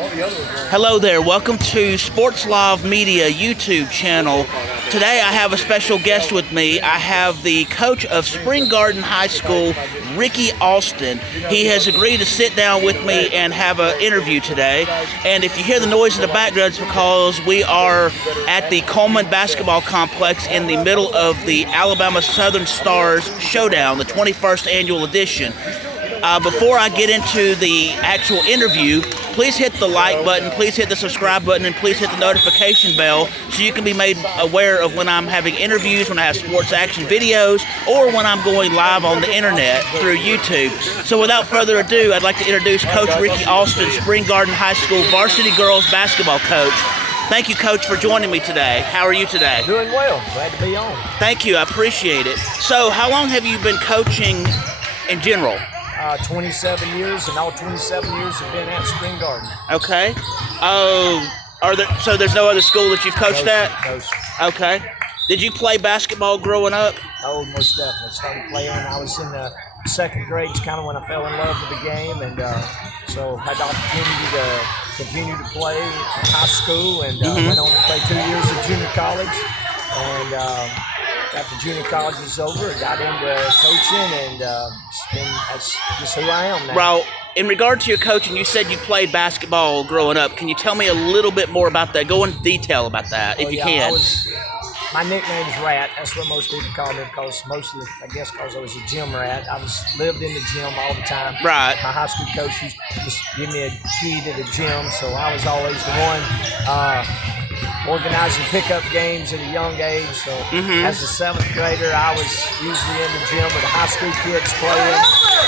Hello there. Welcome to Sports Live Media YouTube channel. Today I have a special guest with me. I have the coach of Spring Garden High School, Ricky Austin. He has agreed to sit down with me and have an interview today. And if you hear the noise in the background, it's because we are at the Cullman Basketball Complex in the middle of the Alabama Southern Stars Showdown, the 21st annual edition. Before I get into the actual interview, please hit the like button, please hit the subscribe button, and please hit the notification bell so you can be made aware of when I'm having interviews, when I have sports action videos, or when I'm going live on the internet through YouTube. So without further ado, I'd like to introduce Coach Ricky Austin, Spring Garden High School varsity girls basketball coach. Thank you, Coach, for joining me today. How are you today? Doing well. Glad to be on. Thank you. I appreciate it. So how long have you been coaching in general? 27 years, and all 27 years have been at Spring Garden. Okay. So there's no other school that you've coached at? No. Okay. Did you play basketball growing up? Oh, most definitely. Started playing. I was in the second grade, kind of when I fell in love with the game, and so had the opportunity to continue to play in high school, and went on to play 2 years at junior college, and after junior college was over, got into coaching, and that's just who I am now. Well, in regard to your coaching, you said you played basketball growing up. Can you tell me a little bit more about that? Go into detail about that, if you can. My nickname is Rat. That's what most people call me, because because I was a gym rat. I lived in the gym all the time. Right. My high school coach used to just give me a key to the gym, so I was always the one organizing pickup games at a young age. So as a seventh grader, I was usually in the gym with the high school kids playing.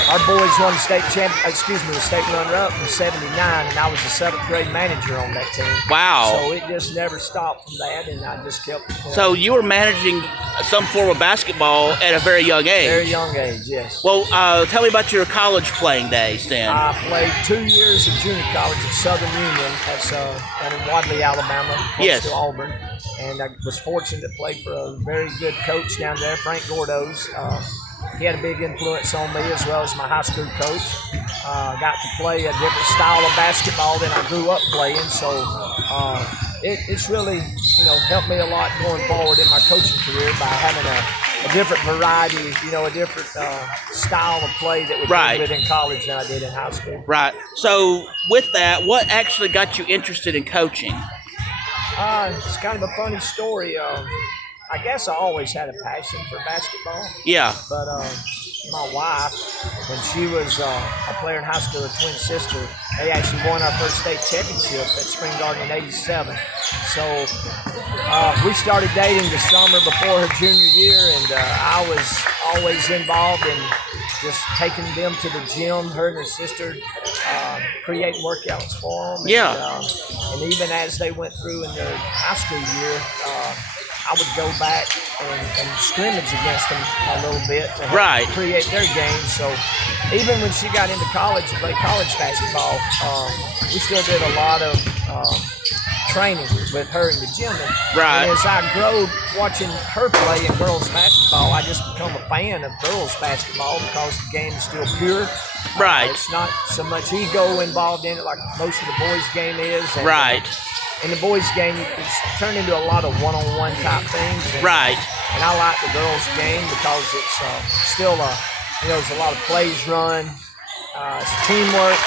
Our boys won the state runner-up in '79, and I was the seventh grade manager on that team. Wow. So it just never stopped from that, and I just kept. So you were managing some form of basketball at a very young age. Very young age, yes. Well, tell me about your college playing days then. I played 2 years at junior college at Southern Union. That's down in Wadley, Alabama, close to Auburn. And I was fortunate to play for a very good coach down there, Frank Gordo's. He had a big influence on me, as well as my high school coach. Got to play a different style of basketball than I grew up playing, so it's really helped me a lot going forward in my coaching career by having a different variety, a different style of play that we played with in college than I did in high school. Right. So with that, what actually got you interested in coaching? It's kind of a funny story. I guess I always had a passion for basketball. Yeah. But my wife, when she was a player in high school, her twin sister, they actually won our first state championship at Spring Garden in '87. So we started dating the summer before her junior year, and I was always involved in just taking them to the gym, her and her sister, creating workouts for them. Yeah. And even as they went through in their high school year, I would go back and scrimmage against them a little bit to help create their game. So even when she got into college and played college basketball, we still did a lot of training with her in the gym. And as I grew watching her play in girls basketball, I just become a fan of girls basketball because the game is still pure. Right. It's not so much ego involved in it like most of the boys' game is. And, in the boys' game, it's turned into a lot of one-on-one type things. And, and I like the girls' game because it's still there's a lot of plays run. It's teamwork.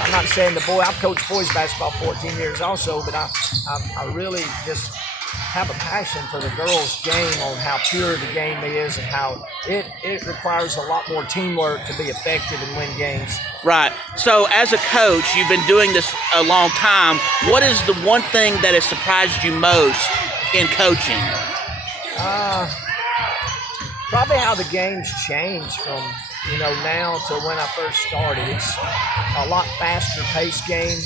I'm not saying I've coached boys basketball 14 years also, but I really just have a passion for the girls' game, on how pure the game is and how it requires a lot more teamwork to be effective and win games. Right. So as a coach, you've been doing this a long time. What is the one thing that has surprised you most in coaching? Probably how the game's changed from now to when I first started. It's a lot faster paced game.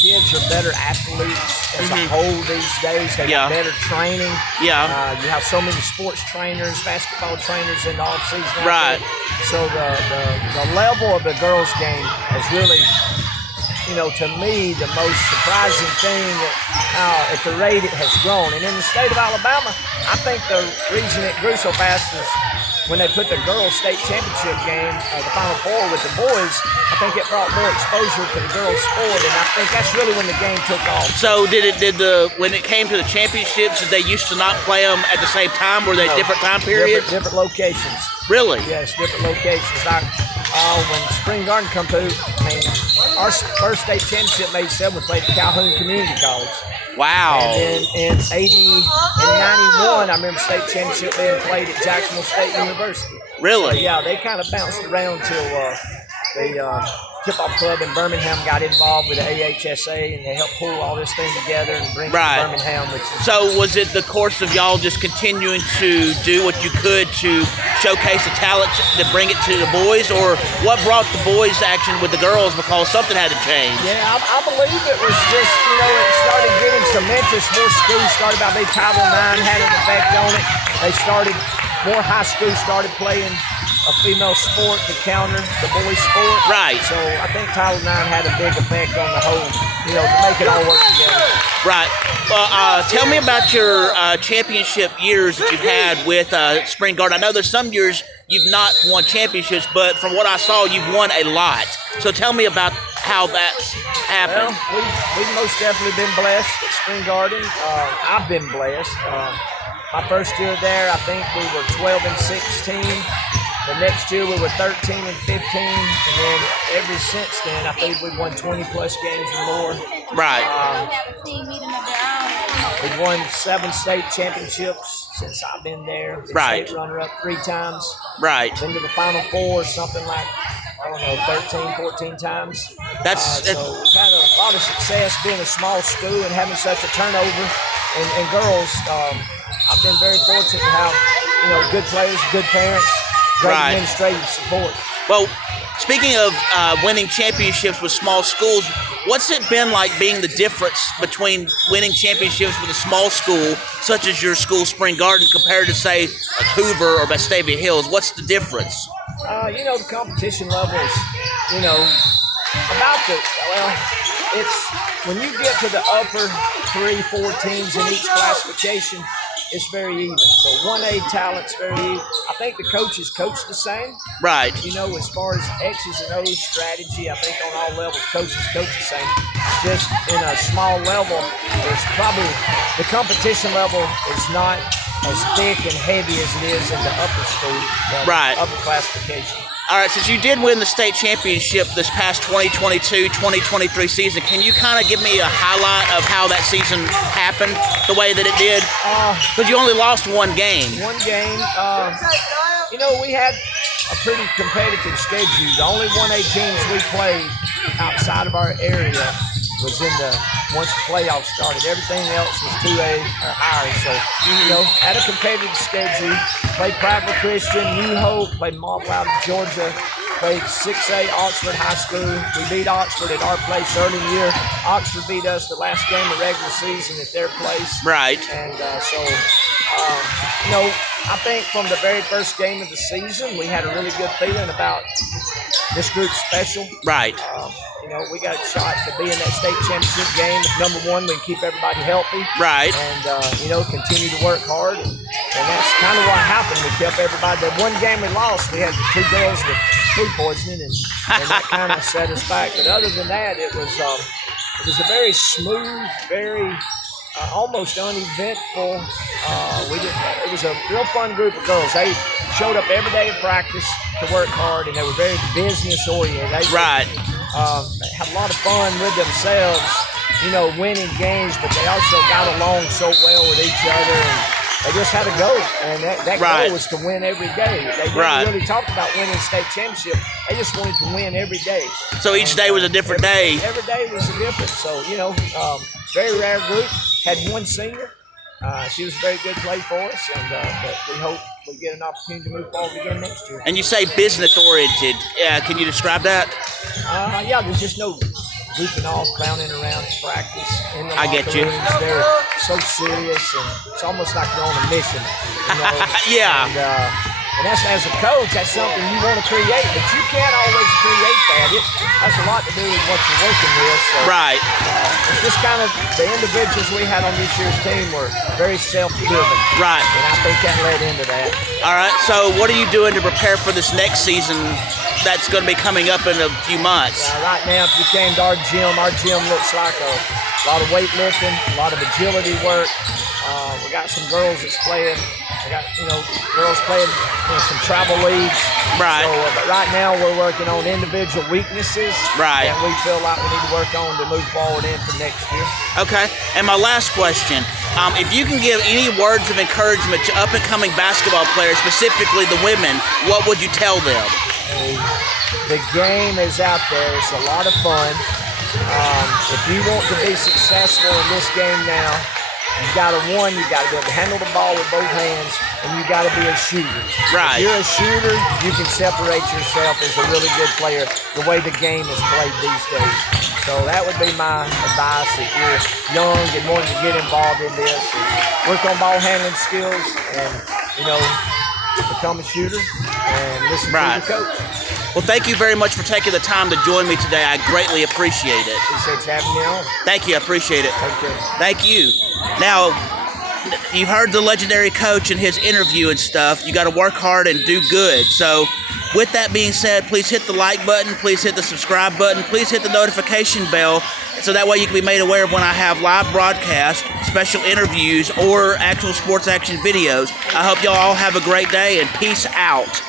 Kids are better athletes as a whole these days. They have better training. You have so many sports trainers, basketball trainers in the off-season. So the level of the girls' game has really, to me, the most surprising thing at the rate it has grown. And in the state of Alabama, I think the reason it grew so fast is when they put the girls' state championship game, the Final Four with the boys, I think it brought more exposure to the girls' sport, and I think that's really when the game took off. So when it came to the championships, did they used to not play them at the same time? Were they different time periods? Different locations. Really? Yes, different locations. When Spring Garden come through, our first state championship made 7, we played at Calhoun Community College. Wow. And then in 80 and 91, I remember state championship being played at Jacksonville State University. Really? So, yeah, they kind of bounced around till the tip-off club in Birmingham got involved with the AHSA, and they helped pull all this thing together and bring it to Birmingham. So was it the course of y'all just continuing to do what you could to showcase the talent to bring it to the boys, or what brought the boys action with the girls because something had to change? Yeah, I believe it was just, it started getting some interest. More schools started about maybe Title IX had an effect on it. More high schools started playing a female sport to counter the boys' sport. Right. So I think Title IX had a big effect on the whole, to make it all work together. Right. Well, tell me about your championship years that you've had with Spring Garden. I know there's some years you've not won championships, but from what I saw, you've won a lot. So tell me about how that's happened. Well, we've most definitely been blessed at Spring Garden. I've been blessed. My first year there, I think we were 12 and 16. The next year we were 13 and 15, and then ever since then, I think we've won 20-plus games or more. Right. We've won 7 state championships since I've been there. Right. State runner-up 3 times. Right. Been to the Final Four, something like, 13, 14 times. So we've had a lot of success being a small school and having such a turnover. And girls, I've been very fortunate to have, good players, good parents, great administrative support. Well, speaking of winning championships with small schools, what's it been like being the difference between winning championships with a small school, such as your school, Spring Garden, compared to, say, Hoover or Vestavia Hills? What's the difference? The competition levels, it's when you get to the upper 3-4 teams in each classification, it's very even. So 1A talent's very even. I think the coaches coach the same. Right. As far as X's and O's strategy, I think on all levels, coaches coach the same. Just in a small level, there's probably the competition level is not as thick and heavy as it is in the upper school, upper classification. All right, since you did win the state championship this past 2022-2023 season, can you kind of give me a highlight of how that season happened, the way that it did? Because you only lost one game. One game. We had a pretty competitive schedule. The only 1A teams we played outside of our area was once the playoffs started. Everything else was 2A or higher. So, had a competitive schedule. Played Prattville Christian, New Hope, played Marble out of Georgia, played 6A Oxford High School. We beat Oxford at our place early in the year. Oxford beat us the last game of regular season at their place. Right. And I think from the very first game of the season, we had a really good feeling about this group's special. Right. We got a shot to be in that state championship game. Number one, we keep everybody healthy. Right. And, continue to work hard. And that's kind of what happened. We kept everybody. The one game we lost, we had 2 girls with food poisoning, and that kind of set us back. But other than that, it was a very smooth, very almost uneventful. It was a real fun group of girls. They showed up every day at practice to work hard, and they were very business oriented. They had a lot of fun with themselves, winning games, but they also got along so well with each other, and they just had a goal, and that goal was to win every day. They didn't really talk about winning state championship. They just wanted to win every day. So each day was a different day. Every day was a different. So, very rare group. Had one senior. She was a very good play for us, and but we hope we get an opportunity to move forward again next year. And you say business-oriented. Can you describe that? There's just no goofing off, clowning around at practice. In the I get you. Rooms, they're so serious, and it's almost like they're on a mission. Yeah. And, And that's, as a coach, that's something you want to create, but you can't always create that. It has a lot to do with what you're working with. So, right. It's just kind of the individuals we had on this year's team were very self-driven. Right. And I think that led into that. All right. So what are you doing to prepare for this next season that's going to be coming up in a few months? Right now, if you came to our gym looks like a lot of weightlifting, a lot of agility work. We got some girls that's playing. We got, girls playing in some travel leagues. Right. So, but right now we're working on individual weaknesses. Right. That we feel like we need to work on to move forward into next year. Okay. And my last question, if you can give any words of encouragement to up-and-coming basketball players, specifically the women, what would you tell them? The game is out there. It's a lot of fun. If you want to be successful in this game now, you got to be able to handle the ball with both hands, and you got to be a shooter. Right. If you're a shooter, you can separate yourself as a really good player the way the game is played these days. So that would be my advice if you're young and wanting to get involved in this. Work on ball handling skills and, become a shooter and listen to your coach. Well, thank you very much for taking the time to join me today. I greatly appreciate it. Appreciate you having me on. Thank you. I appreciate it. Okay. Thank you. Now, you heard the legendary coach in his interview and stuff. You got to work hard and do good. So, with that being said, please hit the like button. Please hit the subscribe button. Please hit the notification bell so that way you can be made aware of when I have live broadcasts, special interviews, or actual sports action videos. I hope y'all all have a great day, and peace out.